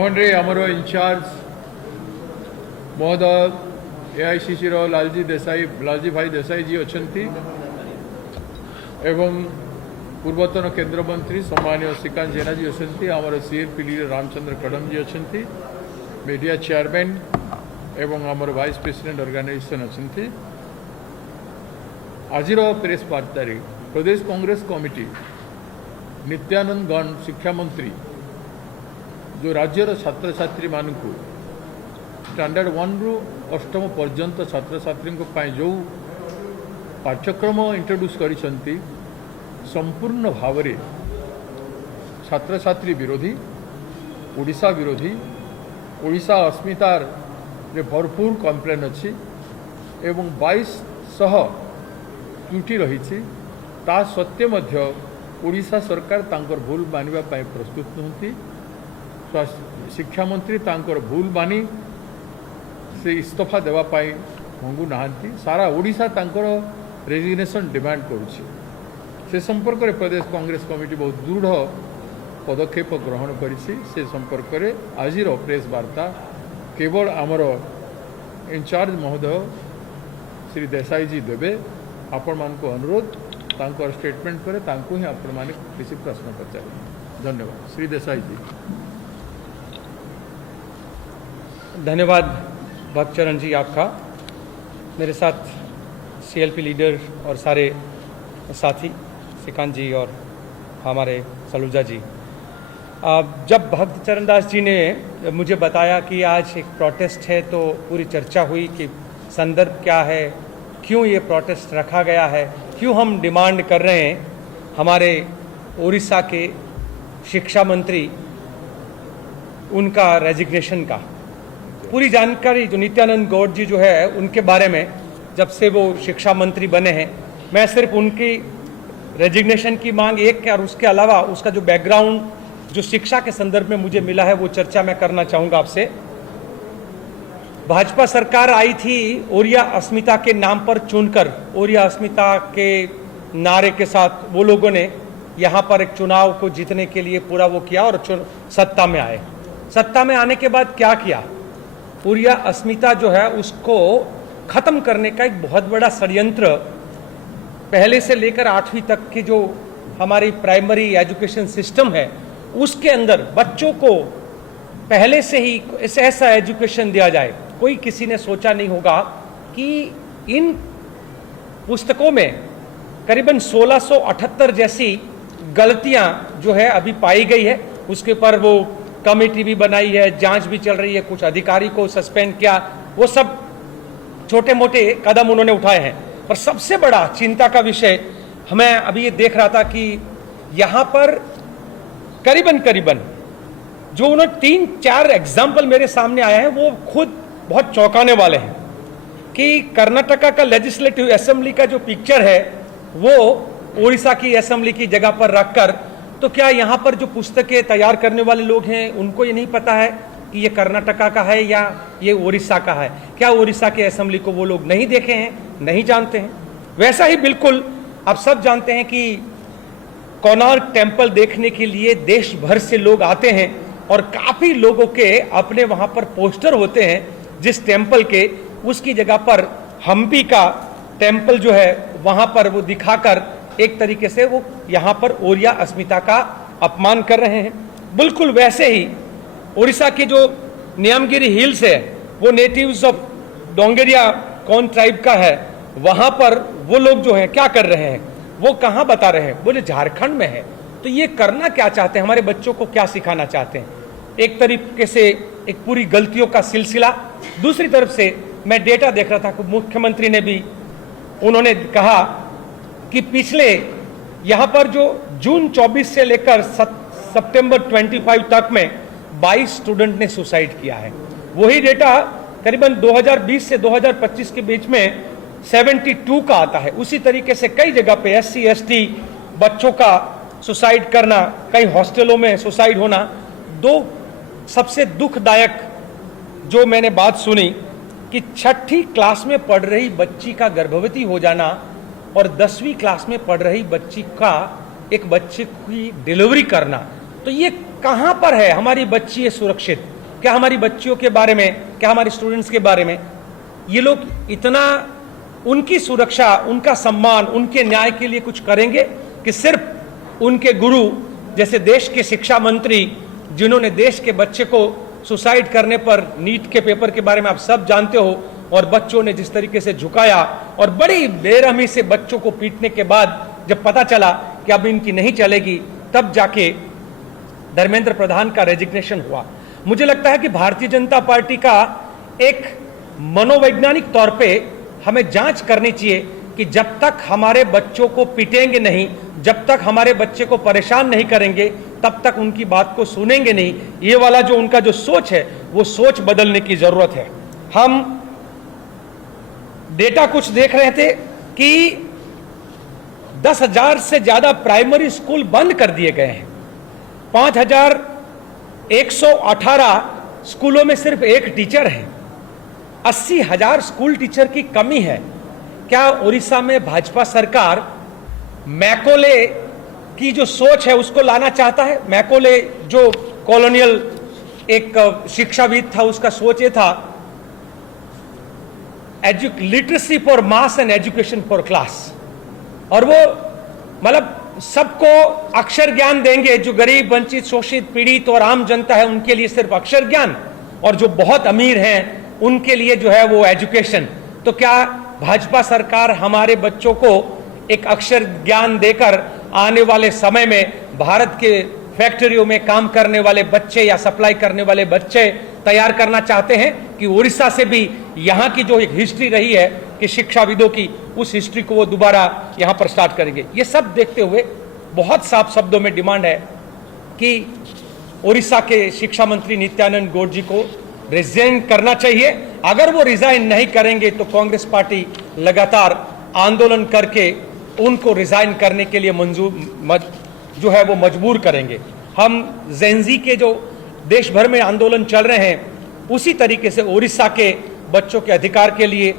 गहन आमर इनचार्ज महोदय एआईसीसी लालजी भाई देसाई जी अच्छा एवं पूर्वतन केंद्र मंत्री सम्मानीय श्रीकांत जेना जी अच्छा आमर सीएलपी लीडर रामचंद्र कड़म जी अच्छा मीडिया चेयरमैन एवं आमर वाइस प्रेसिडेंट ऑर्गेनाइजेशन अच्छा। आज प्रेस वार्तार प्रदेश कांग्रेस कमिटी नित्यानंद गौड़ शिक्षा मंत्री जो राज्यर छात्र छात्री मानक स्टैंडर्ड 1 रु 8म पर्यंत छात्र छात्री जो पाठ्यक्रम इंट्रोड्यूस करिसेंती संपूर्ण भाव में छात्र छात्री विरोधी ओडिशा विरोधी ओडिशा अस्मितार जे भरपूर कंप्लेन अच्छी एवं 2200 त्रुटि रही ता सत्वे मध्य ओडिशा सरकार तांकर भूल मानिबा पाई प्रस्तुत नहंती। शिक्षा मंत्री तांकर भूल मानी से इस्तीफा देवा पाई मंगू नहांती। सारा ओडिशा तांकर रेजिग्नेशन डिमांड करुछि। से संपर्क में प्रदेश कांग्रेस कमिटी बहुत दृढ़ पदक्षेप ग्रहण करिछि। से संपर्क में आज प्रेस वार्ता केवल आमर इंचार्ज महोदय श्री देसाई जी देवे। आपण मान को अनुरोध तांकर स्टेटमेंट पर तांको ही आपण माने किसी प्रश्न पचारे। धन्यवाद। श्री देसाई जी। धन्यवाद भक्तचरण जी आपका। मेरे साथ सीएलपी लीडर और सारे साथी श्रीकांत जी और हमारे सलूजा जी। जब भक्तचरण दास जी ने मुझे बताया कि आज एक प्रोटेस्ट है तो पूरी चर्चा हुई कि संदर्भ क्या है, क्यों ये प्रोटेस्ट रखा गया है, क्यों हम डिमांड कर रहे हैं हमारे उड़ीसा के शिक्षा मंत्री उनका रेजिग्नेशन का। पूरी जानकारी जो नित्यानंद गौड़ जी जो है उनके बारे में जब से वो शिक्षा मंत्री बने हैं, मैं सिर्फ उनकी रेजिग्नेशन की मांग एक और उसके अलावा उसका जो बैकग्राउंड जो शिक्षा के संदर्भ में मुझे मिला है वो चर्चा मैं करना चाहूँगा आपसे। भाजपा सरकार आई थी ओरिया अस्मिता के नाम पर चुनकर, ओरिया अस्मिता के नारे के साथ वो लोगों ने यहाँ पर एक चुनाव को जीतने के लिए पूरा वो किया और सत्ता में आए। सत्ता में आने के बाद क्या किया, ओरिया अस्मिता जो है उसको ख़त्म करने का एक बहुत बड़ा षड्यंत्र पहले से लेकर 8वीं तक की जो हमारी प्राइमरी एजुकेशन सिस्टम है उसके अंदर बच्चों को पहले से ही ऐसा एजुकेशन दिया जाए। कोई किसी ने सोचा नहीं होगा कि इन पुस्तकों में करीबन 1678 जैसी गलतियां जो है अभी पाई गई है। उसके ऊपर वो कमेटी भी बनाई है, जांच भी चल रही है, कुछ अधिकारी को सस्पेंड किया, वो सब छोटे मोटे कदम उन्होंने उठाए हैं। पर सबसे बड़ा चिंता का विषय हमें अभी ये देख रहा था कि यहाँ पर करीबन जो उन्होंने 3-4 एग्जाम्पल मेरे सामने आए हैं वो खुद बहुत चौंकाने वाले हैं कि कर्नाटका का लेजिस्लेटिव असेंबली का जो पिक्चर है वो उड़ीसा की असेंबली की जगह पर रखकर, तो क्या यहाँ पर जो पुस्तकें तैयार करने वाले लोग हैं उनको ये नहीं पता है कि ये कर्नाटका का है या ये उड़ीसा का है? क्या उड़ीसा के असेंबली को वो लोग नहीं देखे हैं, नहीं जानते हैं? वैसा ही बिल्कुल आप सब जानते हैं कि कोणार्क टेम्पल देखने के लिए देश भर से लोग आते हैं और काफ़ी लोगों के अपने वहाँ पर पोस्टर होते हैं जिस टेम्पल के, उसकी जगह पर हम्पी का टेम्पल जो है वहाँ पर वो दिखाकर एक तरीके से वो यहाँ पर ओरिया अस्मिता का अपमान कर रहे हैं। बिल्कुल वैसे ही उड़ीसा के जो न्यामगिरी हिल्स है वो नेटिव्स ऑफ डोंगरिया कौन ट्राइब का है, वहाँ पर वो लोग जो हैं क्या कर रहे हैं, वो कहाँ बता रहे हैं, बोले झारखंड में है। तो ये करना क्या चाहते हैं, हमारे बच्चों को क्या सिखाना चाहते हैं? एक तरीके से एक पूरी गलतियों का सिलसिला। दूसरी तरफ से मैं डेटा देख रहा था कि मुख्यमंत्री ने भी उन्होंने कहा कि पिछले यहाँ पर जो जून 24 से लेकर सितंबर 25 तक में 22 स्टूडेंट ने सुसाइड किया है। वही डेटा करीबन 2020 से 2025 के बीच में 72 का आता है। उसी तरीके से कई जगह पे SC ST बच्चों का सुसाइड करना, कई हॉस्टलों में सुसाइड होना। दो सबसे दुखदायक जो मैंने बात सुनी कि 6ठी क्लास में पढ़ रही बच्ची का गर्भवती हो जाना और 10वीं क्लास में पढ़ रही बच्ची का एक बच्चे की डिलीवरी करना। तो ये कहां पर है हमारी बच्ची है सुरक्षित? क्या हमारी बच्चियों के बारे में, क्या हमारे स्टूडेंट्स के बारे में ये लोग इतना उनकी सुरक्षा, उनका सम्मान, उनके न्याय के लिए कुछ करेंगे कि सिर्फ उनके गुरु जैसे देश के शिक्षा मंत्री, जिन्होंने देश के बच्चे को सुसाइड करने पर, नीट के पेपर के बारे में आप सब जानते हो, और बच्चों ने जिस तरीके से झुकाया और बड़ी बेरहमी से बच्चों को पीटने के बाद जब पता चला कि अब इनकी नहीं चलेगी, तब जाके धर्मेंद्र प्रधान का रेजिग्नेशन हुआ। मुझे लगता है कि भारतीय जनता पार्टी का एक मनोवैज्ञानिक तौर पे हमें जांच करनी चाहिए कि जब तक हमारे बच्चों को पीटेंगे नहीं, जब तक हमारे बच्चे को परेशान नहीं करेंगे, तब तक उनकी बात को सुनेंगे नहीं। ये वाला जो उनका जो सोच है, वो सोच बदलने की जरूरत है। हम डेटा कुछ देख रहे थे कि 10,000 से ज्यादा प्राइमरी स्कूल बंद कर दिए गए हैं। 5,118 स्कूलों में सिर्फ एक टीचर है। 80,000 स्कूल टीचर की कमी है। क्या उड़ीसा में भाजपा सरकार मैकोले की जो सोच है उसको लाना चाहता है? मैकोले जो कॉलोनियल एक शिक्षाविद था, उसका सोच ये था literacy for mass and education for class, और वो मतलब सबको अक्षर ज्ञान देंगे। जो गरीब, वंचित, शोषित, पीड़ित और आम जनता है उनके लिए सिर्फ अक्षर ज्ञान, और जो बहुत अमीर हैं उनके लिए जो है वो एजुकेशन। तो क्या भाजपा सरकार हमारे बच्चों को एक अक्षर ज्ञान देकर आने वाले समय में भारत के फैक्ट्रियों में काम करने वाले बच्चे या सप्लाई करने वाले बच्चे तैयार करना चाहते हैं कि उड़ीसा से भी यहाँ की जो एक हिस्ट्री रही है कि शिक्षाविदों की, उस हिस्ट्री को वो दोबारा यहाँ पर स्टार्ट करेंगे? ये सब देखते हुए बहुत साफ शब्दों में डिमांड है कि उड़ीसा के शिक्षा मंत्री नित्यानंद गौड़ जी को रिजाइन करना चाहिए। अगर वो रिजाइन नहीं करेंगे तो कांग्रेस पार्टी लगातार आंदोलन करके उनको रिजाइन करने के लिए जो है वो मजबूर करेंगे। हम जेनजी के जो देश भर में आंदोलन चल रहे हैं, उसी तरीके से उड़ीसा के बच्चों के अधिकार के लिए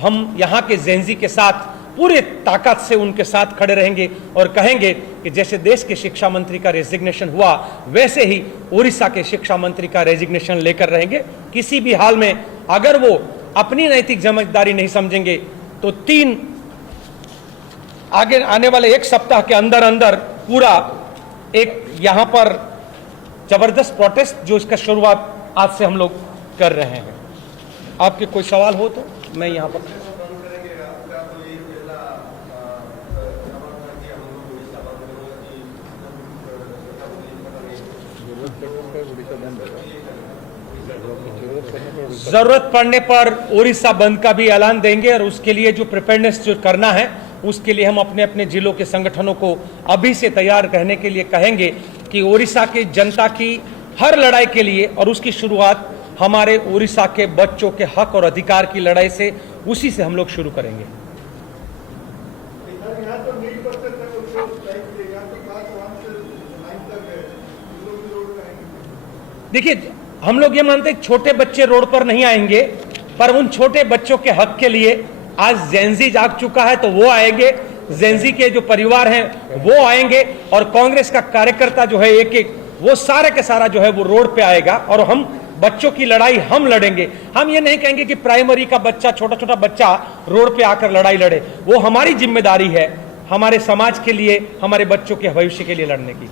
हम यहाँ के जेनजी के साथ पूरे ताकत से उनके साथ खड़े रहेंगे और कहेंगे कि जैसे देश के शिक्षा मंत्री का रेजिग्नेशन हुआ, वैसे ही उड़ीसा के शिक्षा मंत्री का रेजिग्नेशन लेकर रहेंगे। किसी भी हाल में अगर वो अपनी नैतिक जिम्मेदारी नहीं समझेंगे तो आगे आने वाले एक सप्ताह के अंदर अंदर पूरा एक यहाँ पर जबरदस्त प्रोटेस्ट जो इसका शुरुआत आज से हम लोग कर रहे हैं। आपके कोई सवाल हो तो मैं यहाँ पर जरूरत पड़ने पर उड़ीसा बंद का भी ऐलान देंगे, और उसके लिए जो प्रिपेयरनेस जो करना है उसके लिए हम अपने अपने जिलों के संगठनों को अभी से तैयार रहने के लिए कहेंगे कि उड़ीसा की जनता की हर लड़ाई के लिए, और उसकी शुरुआत हमारे उड़ीसा के बच्चों के हक और अधिकार की लड़ाई से, उसी से हम लोग शुरू करेंगे। देखिए, हम लोग ये मानते हैं छोटे बच्चे रोड पर नहीं आएंगे, पर उन छोटे बच्चों के हक के लिए आज जेनजी जाग चुका है तो वो आएंगे, जेनजी के जो परिवार हैं वो आएंगे, और कांग्रेस का कार्यकर्ता जो है एक एक वो सारे के सारा जो है वो रोड पे आएगा, और हम बच्चों की लड़ाई हम लड़ेंगे। हम ये नहीं कहेंगे कि प्राइमरी का बच्चा, छोटा छोटा बच्चा रोड पे आकर लड़ाई लड़े। वो हमारी जिम्मेदारी है हमारे समाज के लिए, हमारे बच्चों के भविष्य के लिए लड़ने की।